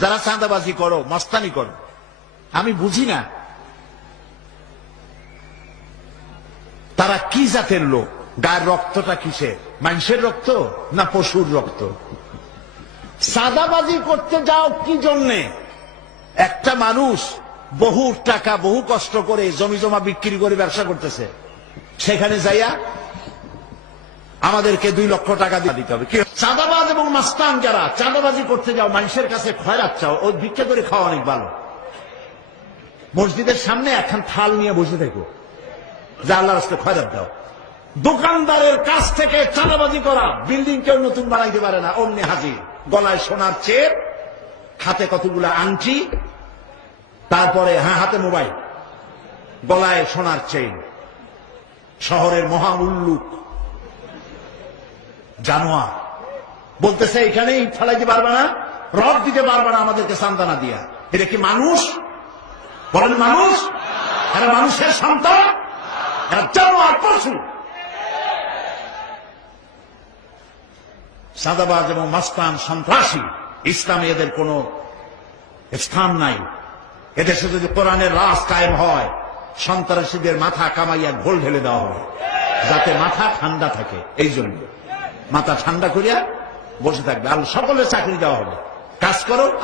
যারা চাঁদাবাজি করো, মস্তানি করো, আমি বুঝি না তারা কি জাতের লোক, গায়ের রক্তটা কিসের, মানুষের রক্ত না পশুর রক্ত? চাঁদাবাজি করতে যাও কি জন্যে? একটা মানুষ বহু টাকা বহু কষ্ট করে জমি জমা বিক্রি করে ব্যবসা করতেছে, সেখানে যাইয়া আমাদেরকে 2 লক্ষ টাকা দিতে হবে। চাঁদাবাজ এবং মাস্তান যারা চাঁদাবাজি করতে যাও, মানুষের কাছে খয়রাত চাও, ওই ভিক্ষা করে খাওয়া অনেক ভালো। মসজিদের সামনে একখান থাল নিয়ে বসে থাকো, যা আল্লাহর রাস্তায় খয়রাত দাও। দোকানদারের কাছ থেকে চাঁদাবাজি করা, বিল্ডিং কেউ নতুন বানাইতে পারে না, অমনি হাজির, গলায় সোনার চেন, হাতে কতগুলা আংটি, তারপরে হাতে মোবাইল, গলায় সোনার চেন, শহরের মহা উল্লুক জানোয়ার বলতেছে এখানে ইট ফেলাইতে পারবে না, রড দিতে পারবে না আমাদেরকে সান্ত্বনা দিয়া। এটা কি মানুষ? বলেন মানুষ? এরা মানুষের সন্তান? এরা জানোয়ার, পশু। চাঁদাবাজ এবং মাস্তান সন্ত্রাসী, ইসলামে এদের কোন স্থান নাই। এদেশে যদি কোরআনের রাজ কায়েম হয়, সন্ত্রাসীদের মাথা কামাইয়া ঘোল ঢেলে দেওয়া হবে, যাতে মাথা ঠান্ডা থাকে। এই জন্য মাথা ঠান্ডা করিয়া বসে থাকবে, আর সকলের চাকরি দেওয়া হবে, কাজ করো।